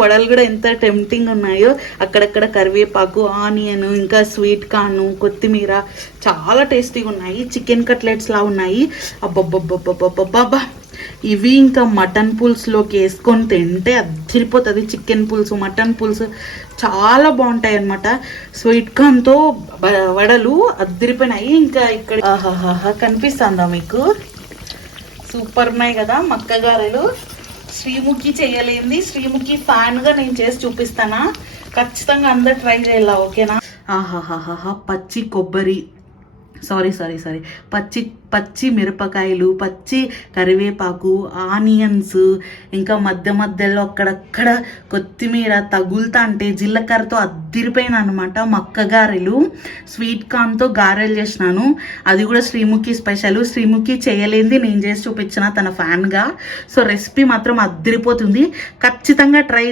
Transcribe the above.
వడలు కూడా ఎంత టెంప్టింగ్ ఉన్నాయో. అక్కడక్కడ కరివేపాకు, ఆనియన్, ఇంకా స్వీట్ కార్న్, కొత్తిమీర చాలా టేస్టీగా ఉన్నాయి. చికెన్ కట్లెట్స్ లా ఉన్నాయి. అబ్బబ్బబ్బబ్బబ్బబ్బా, ఇవి ఇంకా మటన్ పులుసులోకి వేసుకొని తింటే అదిరిపోతుంది. చికెన్ పులుసు, మటన్ పులుసు చాలా బాగుంటాయి అన్నమాట. స్వీట్ కార్న్తో వడలు అదిరిపోయినాయి. ఇంకా ఇక్కడ ఆహాహా కనిపిస్తుందా మీకు? సూపర్ ఉన్నాయి కదా మక్కగారెలు. శ్రీముఖి చేయలేంది, శ్రీముఖి ఫ్యాన్గా నేను చేసి చూపిస్తానా. ఖచ్చితంగా అందరు ట్రై చేయాల, ఓకేనా? ఆహాహాహా, పచ్చి కొబ్బరి, సారీ పచ్చి మిరపకాయలు, పచ్చి కరివేపాకు, ఆనియన్స్, ఇంకా మధ్యలో అక్కడక్కడ కొత్తిమీర తగులుతా అంటే జీలకర్రతో అద్దిరిపోయిన అనమాట మక్కగారెలు. స్వీట్ కార్న్తో గారెలు చేసినాను, అది కూడా శ్రీముఖి స్పెషల్. శ్రీముఖి చేయలేంది నేను చేసి చూపించిన తన ఫ్యాన్గా. సో రెసిపీ మాత్రం అద్దిరిపోతుంది, ఖచ్చితంగా ట్రై